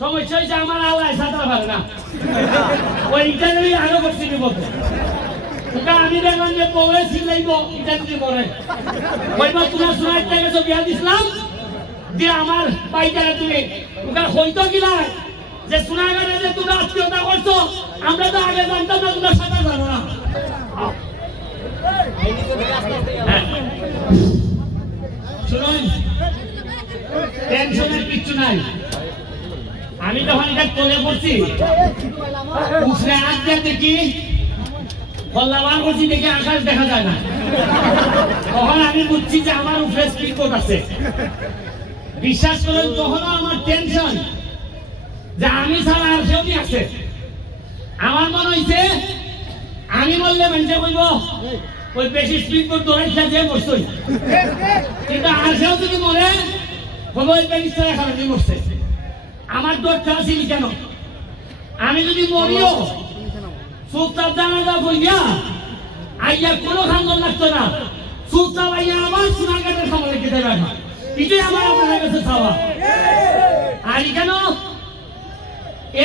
সমস্যা হয়েছে আমার আল্লাহ সাঁতার পারে না। ওই ইন্টারভিউ আরও করছি ওটা আমি দেখলাম যে বউয়ে সিলাইব ইন্টারভিউ করে কইবা তোমার শোনার থেকে তো বিয়া দিছিলাম। দিয়ে আমার পাইকারে তুমি ওটা হইতো কি না যে সোনাগারে যে তোমরা আত্মীয়তা করছ, আমরা তো আগে জানতাম না তোমরা সাঁতার জানো না। হ্যাঁ। শুনুন, টেনশনের কিচ্ছু নাই। আমি যখন এটা তোলে পড়ছি আজ দিয়ে দেখি কল্লাবার করছি, দেখি আকাশ দেখা যায় না। তখন আমি বুঝছি যে আমার উপরে স্পিড কোট আছে। বিশ্বাস করুন, তখনও আমার টেনশন যে আমি ছাড়া আর কেউ আছে? আমার মনে হইছে, আমি বললে মানুষে কইব, ওই বেশি স্পিড কোট দৌড়াইছে যে বসতই কিন্তু আর কেউ যদি মরে বলব ওই বেশি ছাড়া খারাপ আমার দরকার আছে কেন? আমি যদি মরিও চুপচাপ জানাজা বইয়া আইয়া কোনো খাঙ্গল লাগতো না। চুপচাপ আইয়া আমার সোনাঘাটের খাবার রেখে দেবে না এটাই আমার আপনার কাছে চাওয়া। আর কেন?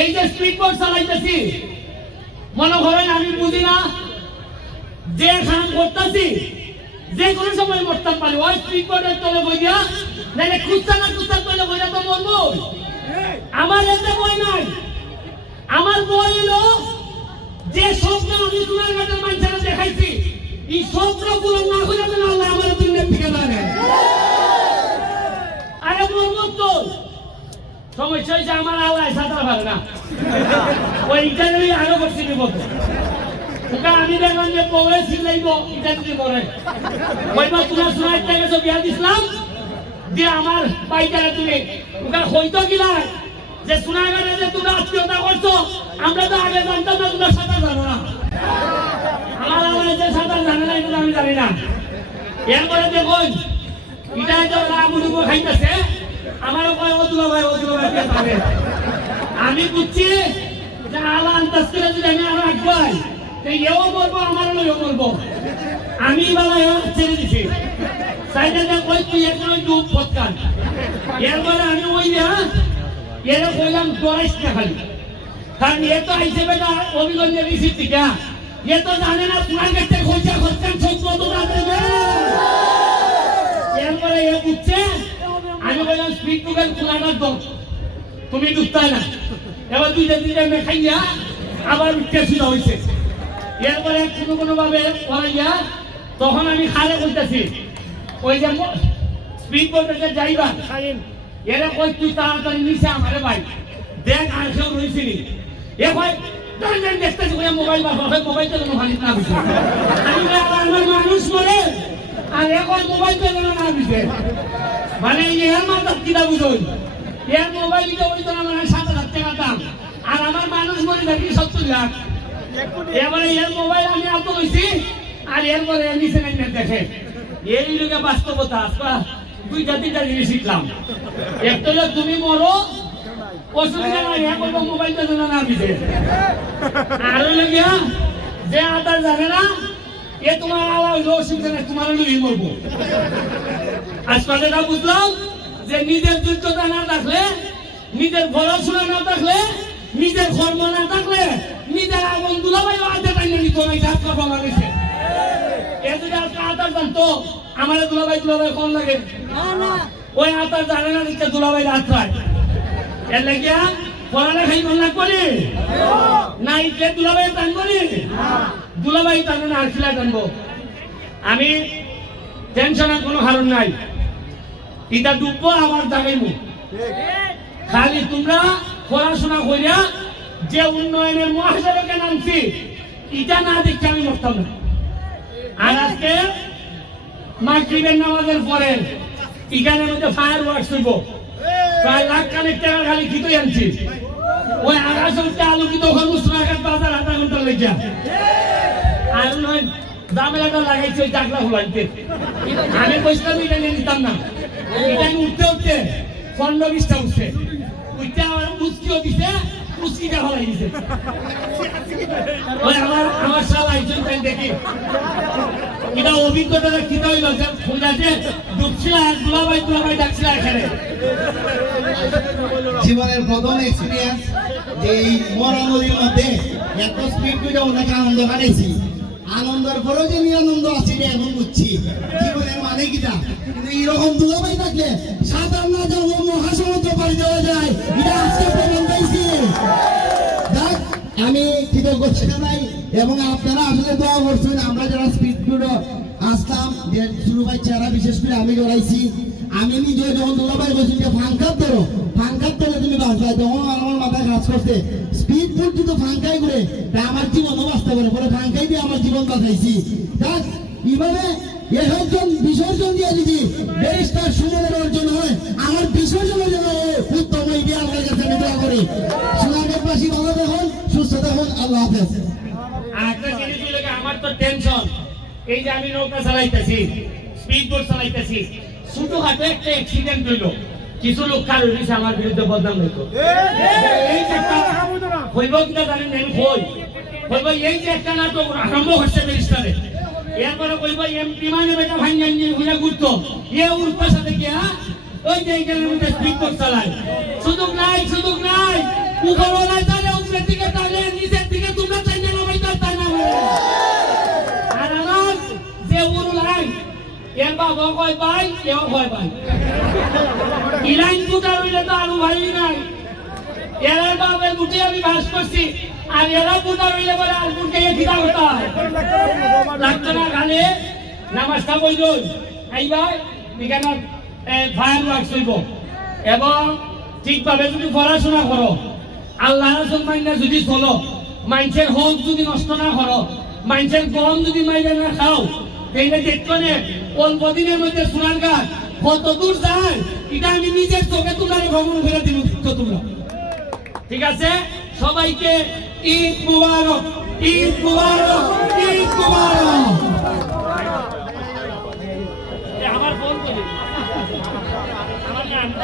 এই যে স্পিড বোর্ড চালাইতেছি, মনে করেন আমি বুঝি না, যে খান করতেছি, যে কোনো সময় মরতাম পারি। ওই স্পিড বোর্ডের তলে বইয়া নাহলে খুঁজতে না খুঁজতে তলে বইয়া তো মরবো আমার এতে বই নাই। আমার বই হলো যে স্বপ্ন আমি তোমার কাছে মানুষেরা দেখাইছি, এই স্বপ্ন পূরণ না করে যেন আল্লাহ আমার দুনিয়া থেকে জানে আরে বলব তো, সমস্যা হয়েছে আমার আল্লাহ সাঁতার পারে না। ওই ইন্টারভিউ আরও করছি ওটা আমি দেখলাম যে বউয়ে সিলাইব ইন্টারভিউ করে? কইবা তোমার শোনার থেকে তো বিয়া দিছিলাম। দিয়ে আমার পাইকারে তুমি ওটা হইতো কি না যে সোনাগারে যে তোমরা আত্মীয়তা করছ, আমরা তো আগে জানতাম না তোমরা সাঁতার জানো না। আমার আল্লাহ যে সাঁতার জানে না এটা আমি জানি না। এরপরে দেখুন এটা যে রামুডুবো খাইতেছে। আমারও কয় ও ভাই ও ভাই, কে আমি বুঝছি যে আল্লাহ আন্তাজ করে যদি আমি আরও আগুয়াই এও বলব, আমারও এও বলব। আমি বেলা এও ছেড়ে দিছি। সাইডে কই তুই? ওই ডুব এরপরে আমি ওই না এরা কইলাম দোয়াইস না কারণ এ তো আইসে বেটা থেকে এ তো জানে না পুরান গেটে খোঁজা খোঁজতেন এরপরে এ বুঝছে, আমি বললাম তুমি ডুবতাই না। এবার দুই দিন দিনে মেখাইয়া আবার উঠতে শুরু হয়েছে এরপরে কোনো কোনো ভাবে পড়াইয়া তখন আমি খালে বলতেছি ওই যে স্পিড বোর্ডে যাইবা? এরা কই তুই তাড়াতাড়ি নিচে আমারে ভাই। দেখ আর কেউ রয়েছে নি এ দাঁড়ান দাঁড়ান দেখতেছি ওই মোবাইল বার হয় মোবাইল তো হানি না বুঝি আমি আমার মানুষ মরে আর এখন মোবাইল তো না বুঝে মানে এর মাথা কিনা বুঝোই? এর মোবাইল দিতে ওই তো মানে সাত হাজার টাকা দাম। আর আমার মানুষ মরে দেখি সত্তর লাখ। এবারে এর মোবাইল আমি এত হইছি আর এরপরে এর নিচে নাইমে দেখে। এই লোকে বাস্তবতা, আজকা দুইটা, তিনটা জিনিস শিখলাম। একটা তুমি মরো হ্যাঁ যে। জানে না, এ তোমার তোমার মরবো। বুঝলাম, যে নিজের যোগ্যতা না থাকলে, নিজের পড়াশোনা না থাকলে, নিজের কর্ম না থাকলে, নিজের আগুন দুলাভাই আদে টাইনে নিত না, এটা আজকে বলা গেছে এ যদি আতার জানতো আমার দুলাভাই দুলাভাই কম লাগে। ওই আতার জানে না দিকে দুলাভাই রাত হয়। এর লাগিয়া পড়ালেখাই মনে করি না? ইটলে দুলাভাই দুলাভাই না টানবো আমি টেনশনের কোনো কারণ নাই। এটা ডুববো আবার দাগাইবো খালি তোমরা পড়াশোনা করিয়া যে উন্নয়নের মহাসড়কে নামছি ইটা না দেখতে আমি মরতাম না। আর আজকে মাগরিবের নামাজের পরে এখানের মধ্যে ফায়ার ওয়ার্কস হইব। প্রায় লাখ কানেক টাকা খালি খিতই আনছি। ওই আকাশ হচ্ছে আলোকিত হলুদ সোনাঘাট বাজার আধা ঘণ্টা লেগে আর নয় দামেলাটা লাগাইছে ওই চাকলা খোলাইতে আমি বসলাম, এটা নিয়ে নিতাম না। এটা উঠতে উঠতে পনেরো বিশটা উঠছে। উঠতে আমার উস্কিও দিছে। দিছে। আমার তাই দেখি। এটা কি হইল যে ডুবছিল আর ডাকছিল এখানে। জীবনের প্রথম এক্সপিরিয়েন্স এই মরা নদীর মধ্যে এত স্পিড করে আনন্দ কাটাইছি। আনন্দের পরেও যে নিরানন্দ আছে এখন বুঝছি। জীবনের মানে কিটা কিন্তু এরকম দুলাভাই থাকলে সাঁতার না যাব মহাসমুদ্র পাড়ি দেওয়া যায়। এটা আজকে আমি কৃতজ্ঞ নাই এবং আপনারা আসলে দোয়া করছেন, আমরা যারা স্পিডগুলো আসলাম শুরু ভাই চেহারা বিশেষ করে আমি জড়াইছি। আমি নিজে যখন দুলাভাই বলছি যে ফাঙ্কার ধরো ফাঙ্কার ধরে তুমি বাঁচবা, তখন আমার মাথায় কাজ করতে স্পিড ফুল কিন্তু ফাঙ্কাই করে, তা আমার জীবনও বাঁচতে পারে পরে ফাঙ্কাই দিয়ে আমার জীবন বাঁচাইছি। এইভাবে বিসর্জন দিয়ে যদি তো টেনশন এই যে আমি নৌকা চালাইতেছি স্পিড বোট চালাইতেছি ছোটখাটো একটা অ্যাক্সিডেন্ট হইল কিছু লোক কার হইছে আমার বিরুদ্ধে বদনাম হইতো এই হইব কিনা জানেন না, আমি হই হইব এই যে একটা নাটক আরম্ভ হচ্ছে ব্যারিস্টারে এরপরে কইব এমপি মানে বেটা ভাঙ্গা নিয়ে ঘুরে ঘুরতো এ উল্টা সাথে কি হ্যাঁ ওই যে এইখানের মধ্যে স্পিড বোট চালায় সুযোগ নাই সুযোগ নাই উপরওয়ালা তাহলে উপরের দিকে তাহলে নিচের দিকে তোমরা চাইলে নামাই তাই না আর আমার যে উরু লাইন এর বাবা কয় ভাই এও কয় ভাই ই লাইন দুটা রইলে তো আরও ভাই নাই। এরা বাবার বুটি আমি ভাস করছি, আর এরা বুটা রইলে বলে আর বুটকে খিদা হতা লাগতো না গালে নামাজটা বইল আইবাই এখানে ফায়ার ওয়ার্কস হইব। এবং ঠিকভাবে যদি পড়াশোনা করো আল্লাহ রাসুল মাইনা যদি চলো, মানুষের হক যদি নষ্ট না করো, মানুষের গম যদি মাইনে না খাও, তাইলে দেখতো নে অল্প দিনের মধ্যে সোনার গাছ? কত দূর যায়? এটা আমি নিজের চোখে তোমরা ভ্রমণ করে তো তোমরা। ঠিক আছে? সবাইকে ঈদ মুবারক ঈদ মুবারক ঈদ মুবারক। আমার ফোন করি আমার না আমি